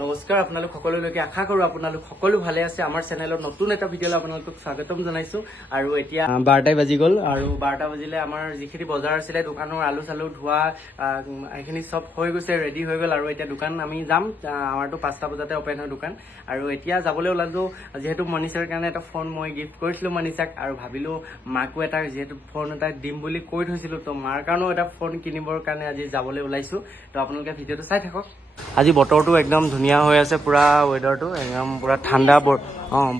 নমস্কাৰ আপোনালোক সকলোলৈকে আশা কৰোঁ আপোনালোক সকলো ভালে আছে আমাৰ চেনেলৰ নতুন এটা ভিডিঅ'লৈ আপোনালোকক স্বাগতম জনাইছোঁ আৰু এতিয়া 12টাই বাজি গ'ল আৰু 12টা বাজিলে আমাৰ যিখিনি বজাৰ আছিলে দোকানৰ আলু চালু ধোৱা এইখিনি চব হৈ গৈছে ৰেডি হৈ গ'ল আৰু এতিয়া দোকান আমি যাম আমাৰতো 5টা বজাতে ওপেন হয় দোকান আৰু এতিয়া যাবলৈ ওলালোঁ যিহেতু মনিষাৰ কাৰণে এটা ফোন মই গিফ্ট কৰিছিলোঁ মনিষাক আৰু ভাবিলোঁ মাকো এটা যিহেতু ফোন এটা দিম বুলি কৈ থৈছিলোঁ তো মাৰ কাৰণেও এটা ফোন কিনিবৰ কাৰণে আজি যাবলৈ ওলাইছোঁ তো আপোনালোকে ভিডিঅ'টো চাই থাকক আজি বতৰটো একদম ধুনীয়া হৈ আছে পুৰা ৱেডাৰটো একদম পুৰা ঠাণ্ডা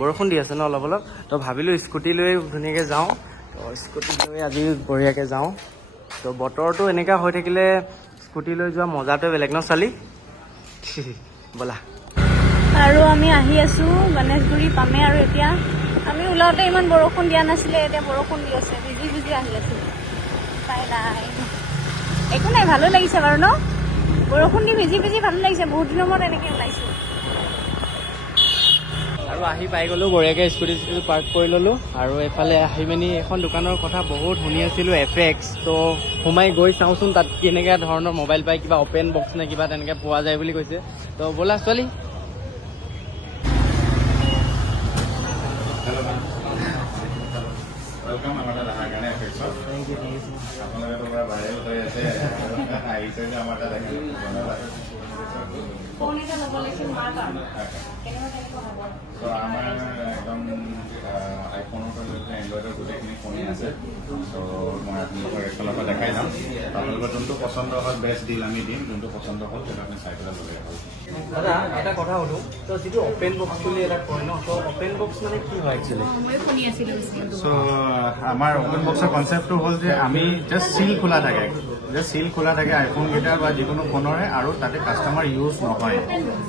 বৰষুণ দি আছে ন অলপ অলপ তো ভাবিলোঁ স্কুটি লৈ ধুনীয়াকৈ যাওঁ তো স্কুটি লৈ আজি বঢ়িয়াকৈ যাওঁ তো বতৰটো এনেকুৱা হৈ থাকিলে স্কুটি লৈ যোৱা মজাটোৱে বেলেগ ন ছোৱালী ব'লা আৰু আমি আহি আছোঁ গণেশগুৰি পামে আৰু এতিয়া আমি ওলাওঁতে ইমান বৰষুণ দিয়া নাছিলে এতিয়া বৰষুণ দি আছে ভিজি ভিজি আহি আছোঁ উপায় নাই একো নাই ভালো লাগিছে বাৰু ন বৰষুণ দি ভিজি ভিজি ভালো লাগিছে বহুত দিনৰ মূৰত এনেকৈ ওলাইছোঁ আৰু আহি পাই গ'লোঁ বঢ়িয়াকৈ স্কুটি পাৰ্ক কৰি ল'লোঁ আৰু এইফালে আহি মেলি এখন দোকানৰ কথা বহুত শুনি আছিলোঁ FX তো সোমাই গৈ চাওঁচোন তাত কেনেকুৱা ধৰণৰ মোবাইল পাই কিবা অ'পেন বক্স নে কিবা তেনেকৈ পোৱা যায় বুলি কৈছে তো ব'লা ছোৱালী वेलकम हमारा रहा गाने एफेक्सर थैंक यू আপোনালোকে তো পুৰা ভাইৰেল হৈ আছে আহিছে যে আমাৰ তাত ফোন এটা ল'ব লাগিছিল মাৰ কাৰণে তো আমাৰ একদম আইফোনৰ পৰা লৈ এণ্ড্ৰইডৰ গোটেইখিনি ফোনেই আছে তো মই আপোনালোকৰ এইফালৰ পৰা দেখাই যাম আপোনালোকৰ যোনটো পচন্দ হ'ল বেষ্ট ডিল আমি দিম যোনটো পচন্দ হ'ল সেইটো আপুনি চাই পেলাই ল'লে হ'ল দাদা এটা কথা সুধোঁ তো যিটো অ'পেন বক্স বুলি এটা কয় ন তো অ'পেন বক্স মানে কি হয় একচুৱেলি মই শুনি আছিলোঁ চ' আমাৰ অ'পেন বক্সৰ কনচেপ্টটো হ'ল যে আমি জাষ্ট চিল খোলা থাকে আইফোনকেইটাৰ বা যিকোনো ফোনৰে আৰু তাতে কাষ্টমাৰ ইউজ নহয়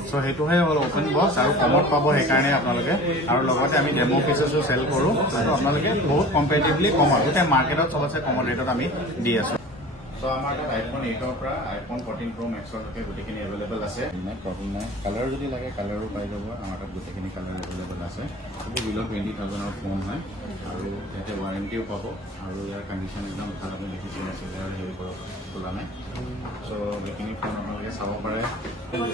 চ' সেইটোহে হ'ল অ'পেন বক্স আৰু কমত পাব সেইকাৰণে আপোনালোকে আৰু লগতে আমি ডেমো পিচেছো চেল কৰোঁ আৰু আপোনালোকে বহুত কম্পেৰেটিভলি কমত গোটেই মাৰ্কেটত চবতছে কমত ৰেটত আমি দি আছোঁ চ' আমাৰ তাত আইফোন 8ৰ পৰা আইফোন 14 Pro Maxলৈকে গোটেইখিনি এভেইলেবল আছে প্ৰব্লেম নাই কালাৰ যদি লাগে কালাৰো পাই যাব আমাৰ তাত গোটেইখিনি কালাৰ এভেইলেবল আছে এইবোৰ বিল' 20,000ৰ ফোন হয় আৰু ইয়াতে ৱাৰেণ্টিও পাব আৰু ইয়াৰ কণ্ডিশ্যন একদম ভাল আপুনি দেখিছে আছিলে আৰু হেৰি কৰক খোলা নাই চ' সেইখিনি ফোন আপোনালোকে চাব পাৰে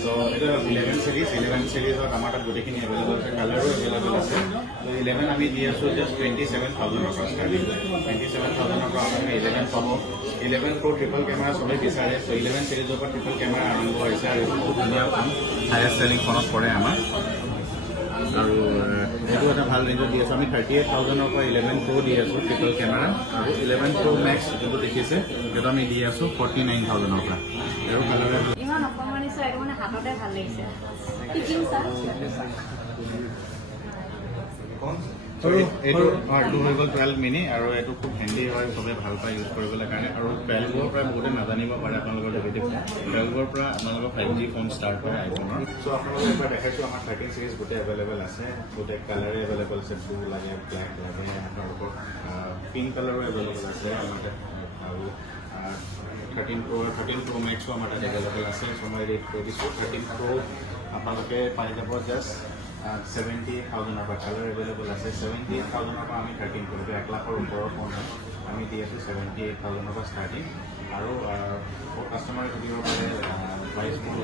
চ' এইটো 11 চিৰিজত আমাৰ তাত গোটেইখিনি এভেইলেবল আছে কালাৰো এভেইলেবল আছে ত' 11 আমি দি আছোঁ জাষ্ট 27,000ৰ পৰা ষ্টাৰ্টিং 27,000ৰ পৰা আপুনি 11 পাব 11 Pro ট্ৰিপল কেমেৰা চবেই বিচাৰে চ' 11 চিৰিজৰ পৰা ট্ৰিপল কেমেৰা আৰম্ভ হৈছে আৰু এইটো বহুত ধুনীয়া ফোন হায়েষ্ট চেলিং ফোনত পৰে আমাৰ আৰু এইটো এটা ভাল ৰেঞ্জত দি আছোঁ আমি 38,000ৰ পৰা 11 Pro দি আছোঁ ট্ৰিপল কেমেৰা আৰু 11 Pro Max যোনটো দেখিছে সেইটো আমি দি আছোঁ 49,000ৰ পৰা আৰু কালাৰ ইমান অকণমানিছে এইটো মানে হাততে ভাল লাগিছে টিকিং চাৰ এইটো হৈ গ'ল 12 মিনি আৰু এইটো খুব হেণ্ডি হয় চবে ভাল পায় ইউজ কৰিবলৈ কাৰণে আৰু 12ৰ পৰা বহুতে নাজানিব পাৰে আপোনালোকৰ নেগেটিভ 12ৰ পৰা আপোনালোকৰ 5G ফোন ষ্টাৰ্ট হয় আইফোনৰ চ' আপোনালোকে এবাৰ দেখাইছোঁ আমাৰ 13 চিৰিজ গোটেই এভেইলেবল আছে গোটেই কালাৰে এভেইলেবল আছে ব্লু লাগে ব্লেক লাগে আপোনালোকৰ পিংক কালাৰো এভেইলেবল আছে আমাৰ তাত আৰু 13 Pro Maxও আমাৰ তাত এভেইলেবল আছে চ' মই ৰেট কৰি দিছোঁ 13 Pro আপোনালোকে পাই যাব জাষ্ট 78,000ৰ পৰা কালাৰ এভেইলেবল আছে 78,000ৰ পৰা আমি 13 Pro 1 লাখৰ ওপৰৰ ফোন হয় আমি দি আছোঁ 78,000ৰ পৰা ষ্টাৰ্টিং আৰু কাষ্টমাৰে সুধিব পাৰে প্ৰাইচবোৰ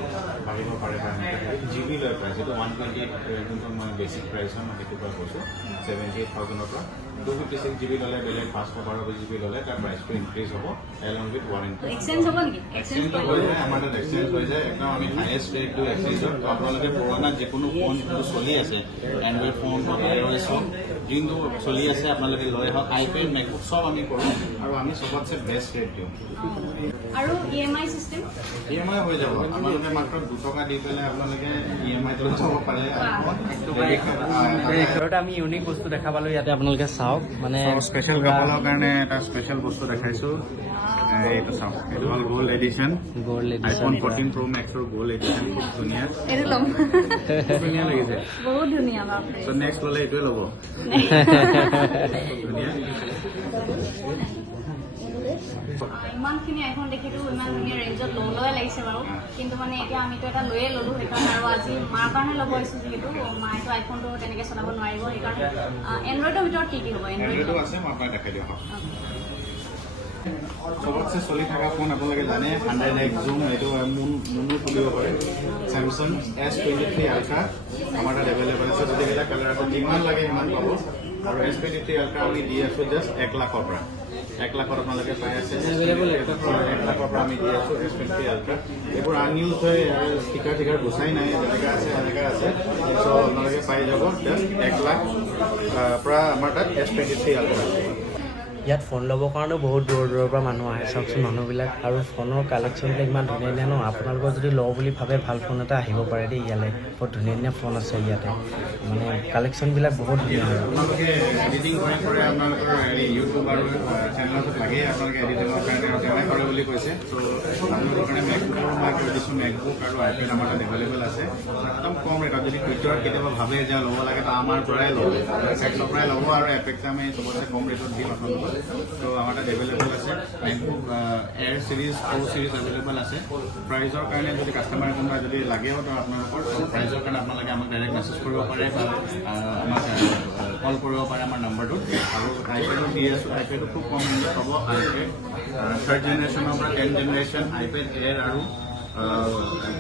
বাঢ়িব পাৰে কাৰণে GB লৈ প্ৰাইচ এইটো 128 যোনটো মই বেছিক প্ৰাইচ হয় মই সেইটো পৰা কৈছোঁ 78,000ৰ পৰা 256 GB ল'লে বেলেগ 512 GB ল'লে তাৰ প্ৰাইচটো ইনক্ৰিজ হ'ব এলং উইথ ৱাৰেণ্টি এক্সচেঞ্জ হ'ব নেকি এক্সচেঞ্জ হৈ যায় আমাৰ তাত এক্সচেঞ্জ হৈ যায় একদম আমি হায়েষ্ট ৰেট দিওঁ এক্সচেঞ্জত আপোনালোকে পুৰণা যিকোনো ফোন যোনটো চলি আছে এণ্ড্ৰইড ফোন বা iOS হওক যোনটো চলি আছে আপোনালোকে লৈ আহক আইপেড মেকবুক চব আমি কৰোঁ আৰু আমি চবতছে বেষ্ট ৰেট দিওঁ আৰু EMI চিষ্টেম EMI হৈ যাব আপোনালোকে মাত্ৰ 2 টকা দি পেলাই আপোনালোকে EMI লৈ যাব পাৰে ঘৰতে আমি ইউনিক বস্তু দেখা পালোঁ ইয়াতে আপোনালোকে চাওক মানে স্পেচিয়েল কাপলৰ কাৰণে এটা স্পেচিয়েল বস্তু দেখাইছোঁ এইটো চাওক এইটো হ'ল gold edition gold iPhone 14 Pro Maxৰ গ'ল্ড এডিশ্যন খুব ধুনীয়া এইটো ল'ম খুব ধুনীয়া লাগিছে বহুত ধুনীয়া বাপৰে চ' নেক্সট ল'লে এইটোৱে ল'ব ধুনীয়া ইমানখিনি আইফোন দেখিতো ইমান ধুনীয়া ৰেঞ্জত ল'বলৈ লাগিছে বাৰু কিন্তু মানে এতিয়া আমিতো এটা লৈয়ে ল'লোঁ সেইকাৰণে আৰু আজি মাৰ কাৰণে ল'ব আহিছোঁ যিহেতু মায়েতো আইফোনটো তেনেকৈ চলাব নোৱাৰিব সেইকাৰণে এণ্ড্ৰইডৰ ভিতৰত কি হ'ব এণ্ড্ৰইডো আছে মই আপোনাক দেখাই দিওঁ চবতছে চলি থকা ফোন আপোনালোকে জানে 100x জুম, এইটো মুনো খুলিব পাৰে। চেমচাং S23 আল্ট্ৰা আমাৰ তাত এভেইলেবল আছে, গোটেইকেইটা কালাৰ আছে, যিমান লাগে সিমান পাব। আৰু S23 আল্ট্ৰা আমি দি আছোঁ জাষ্ট 1 লাখৰ পৰা। 1 লাখত আপোনালোকে পাই আছে। 1 লাখৰ পৰা আমি দি আছোঁ S23 আল্ট্ৰা। এইবোৰ আনইউজ হৈ ষ্টিকাৰ টিকাৰ গুচাই নাই, যেনেকৈ আছে সেনেকৈ আছে। চ' আপোনালোকে পাই যাব জাষ্ট 1 লাখ পৰা আমাৰ তাত S23 আল্ট্ৰা আছে। ইয়াত ফোন ল'বৰ কাৰণেও বহুত দূৰৰ দূৰৰ পৰা মানুহ আহে চাওকচোন মানুহবিলাক, আৰু ফোনৰ কালেকশ্যনবিলাক ইমান ধুনীয়া ধুনীয়া ন। আপোনালোকৰ যদি লওঁ বুলি ভাবে ভাল ফোন এটা আহিব পাৰে দেই ইয়ালৈ, বহুত ধুনীয়া ধুনীয়া ফোন আছে ইয়াতে, মানে কালেকশ্যনবিলাক বহুত ধুনীয়া হয়। আপোনালোকে এডিটিং কৰে আপোনালোকৰ ইউটিউব আৰু চেনেলটোত লাগেই আপোনালোকে এডিটিঙৰ কাৰণে, আৰু তেওঁৱে কৰে বুলি কৈছে। ত' আপোনালোকৰ কাৰণে মেকবুকৰ মই কৈ দিছোঁ, মেকবুক আৰু আইপেড আমাৰ তাত এভেইলেবল আছে একদম কম ৰেটত। যদি টুইটাৰত কেতিয়াবা ভাবে যে ল'ব লাগে তো আমাৰ পৰাই ল'ব, চেটলৰ পৰাই ল'ব, আৰু এপেক্সে আমি চবতছে কম ৰেটত দিম আপোনালোকক। তো আমাৰ তাত এভেইলেবল আছে মেকবুক এয়াৰ চিৰিজ, প্ৰ' চিৰিজ এভেইলেবল আছে। প্ৰাইজৰ কাৰণে যদি কাষ্টমাৰ কোনোবা যদি লাগেও তো আপোনালোকৰ প্ৰাইজৰ কাৰণে আপোনালোকে আমাক ডাইৰেক্ট মেছেজ কৰিব পাৰে বা আমাক কল কৰিব পাৰে আমাৰ নম্বৰটোত। আৰু আইপেডো দি আছোঁ, আইপেডো খুব কম মূল্যত পাব। আইপেড 3rd জেনেৰেশ্যনৰ পৰা 10th জেনেৰেশ্যন আইপেড এয়াৰ আৰু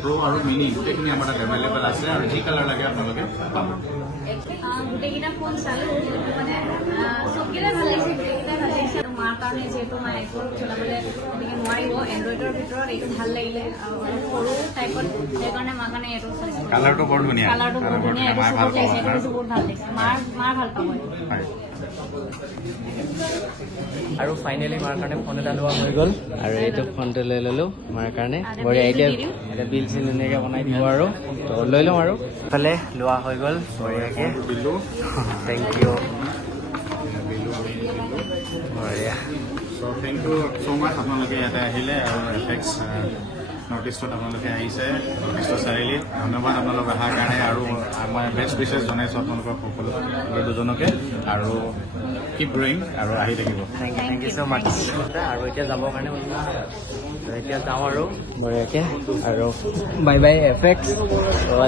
প্ৰ' আৰু মিনি গোটেইখিনি আমাৰ তাত এভেইলেবল আছে, আৰু যি কালাৰ লাগে আপোনালোকে পাব। গোটেইকেইটা ফোন চালোঁ, মানে চবকেইটাই ভাল লাগিছে, গোটেইকেইটাই ভাল লাগিছে। মাৰ কাৰণে যিহেতু মায়ে আইফোন চলাবলৈ গতিকে নোৱাৰিব, এণ্ড্ৰইডৰ ভিতৰত এইটো ভাল লাগিলে, আৰু অলপ সৰু টাইপত সেইকাৰণে মাৰ কাৰণে এইটো চাইছোঁ। কালাৰটো বৰ ধুনীয়া, কালাৰটো বহুত ধুনীয়া, এইটো চকুত লাগিছে, এইটো বস্তু বহুত ভাল লাগিছে। মাৰ ভাল পাব এইটো। আৰু ফাইনেলি মাৰ কাৰণে ফোন এটা লোৱা হৈ গ'ল, আৰু এইটো ফোনটো লৈ ল'লোঁ মাৰ কাৰণে। বঢ়িয়া, এতিয়া বিল চিল ধুনীয়াকৈ বনাই দিব, আৰু তো লৈ লওঁ। আৰু ইফালে লোৱা হৈ গ'ল বঢ়িয়াকৈ, দিলোঁ। থেংক ইউ, বঢ়িয়া। চ' থেংক ইউ ছ' মাছ আপোনালোকে ইয়াতে আহিলে, আৰু এফেক্স নৰ্থ ইষ্টত আপোনালোকে আহিছে, নৰ্থ ইষ্টৰ চাৰিআলিত। ধন্যবাদ আপোনালোক অহাৰ কাৰণে, আৰু মই বেষ্ট উইচেছ জনাইছোঁ আপোনালোকক সকলো দুজনকে, আৰু কিপ গ্ৰয়িং, আৰু আহি থাকিব। থেংক ইউ ছ' মাছ। আৰু এতিয়া যাবৰ কাৰণে এতিয়া যাওঁ আৰু বঢ়িয়াকৈ, আৰু বাই বাই এফেক্স।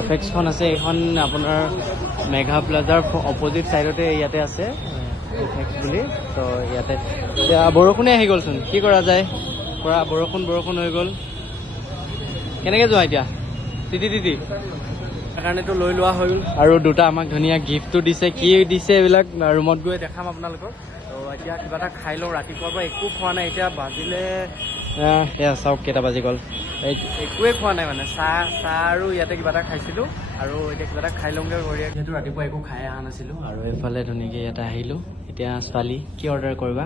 এফেক্সখন আছে, এইখন আপোনাৰ মেঘা প্লাজাৰ অপজিট ছাইডতে ইয়াতে আছে এফেক্স বুলি। তো ইয়াতে এতিয়া বৰষুণে আহি গ'লচোন, কি কৰা যায়, পূৰা বৰষুণ হৈ গ'ল। কেনেকৈ যোৱা এতিয়া, তিতি সেইকাৰণেতো লৈ লোৱা হৈ গ'ল। আৰু দুটা আমাক ধুনীয়া গিফ্টটো দিছে, কি দিছে এইবিলাক ৰুমত গৈ দেখাম আপোনালোকক। তো এতিয়া কিবা এটা খাই লওঁ, ৰাতিপুৱাৰ পৰা একো খোৱা নাই, এতিয়া বাজিলে এয়া চাওক কেইটা বাজি গ'ল, একোৱে খোৱা নাই, মানে চাহ আৰু ইয়াতে কিবা এটা খাইছিলোঁ, আৰু এতিয়া কিবা এটা খাই লওঁগৈ বঢ়িয়া। যিহেতু ৰাতিপুৱা একো খাই অহা নাছিলোঁ, আৰু এইফালে ধুনীয়াকৈ ইয়াতে আহিলোঁ। এতিয়া ছোৱালী কি অৰ্ডাৰ কৰিবা?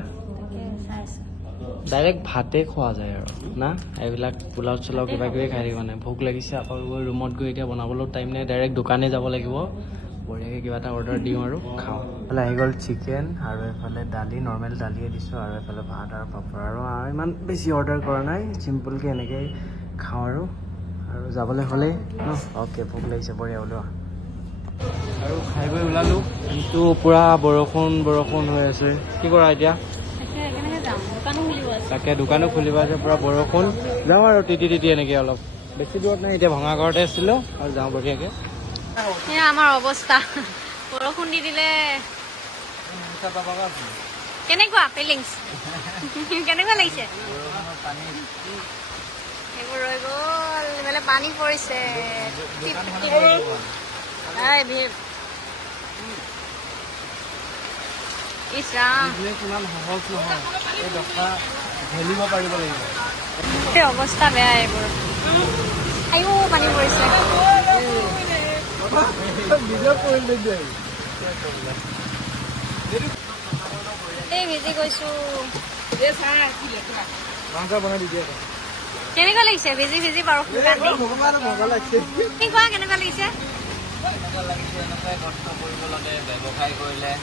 ডাইৰেক্ট ভাতে খোৱা যায় আৰু না, এইবিলাক পোলাও চোলাও কিবা কিবি খাই থাকিব নাই, ভোক লাগিছে। আকৌ গৈ ৰুমত গৈ এতিয়া বনাবলৈও টাইম নাই, ডাইৰেক্ট দোকানে যাব লাগিব। বঢ়িয়াকৈ কিবা এটা অৰ্ডাৰ দিওঁ আৰু খাওঁ। এইফালে আহি গ'ল চিকেন, আৰু এইফালে দালি, নৰ্মেল দালিয়ে দিছোঁ, আৰু এইফালে ভাত আৰু পাপৰ। আৰু ইমান বেছি অৰ্ডাৰ কৰা নাই, চিম্পুলকৈ এনেকৈ খাওঁ আৰু যাবলৈ হ'লেই ন। অ'কে, ভোক লাগিছে, বঢ়িয়া ওলোৱা। আৰু খাই বৈ ওলালোঁ, কিন্তু পূৰা বৰষুণ হৈ আছে। কি কৰা এতিয়া? তাকে দোকানো খুলিব আছে, পূৰা বৰষুণ। যাওঁ আৰু তিতি এনেকৈ, অলপ বেছি দূৰত নাই, এতিয়া ভঙা ঘৰতে আছিলোঁ, আৰু যাওঁ বঢ়িয়াকৈ। এয়া আমাৰ অৱস্থা, বৰষুণ দি দিলে। কেনেকুৱা ফিলিংছ, কেনেকুৱা লাগিছে? এইবোৰ ৰৈ গ'ল, ইফালে পানী পৰিছে। ইছ ৰাম, ইমান সহজ নহয়, এই দফা ঢেলিব পাৰিব লাগিব। গোটেই অৱস্থা বেয়া এইবোৰ। আইও পানী পৰিছে। এই ভিজি গৈছোঁ। কেনেকুৱা লাগিছে ভিজি বৰষুণ কান্দি? কেনেকুৱা লাগিছে? এনেকুৱাই কষ্ট কৰিব লাগে, ব্যৱসায় কৰিলে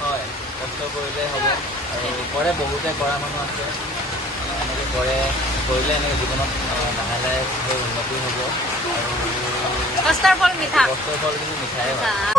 হয়, কষ্ট কৰিলে হ'ব। আৰু কৰে, বহুতে কৰা মানুহ আছে, এনেকৈ কৰিলে এনেকৈ জীৱনত লাহে লাহে উন্নতি হ'ব। আৰু কষ্টৰ ফল মিঠা, কষ্টৰ ফল কিন্তু মিঠাই হয়।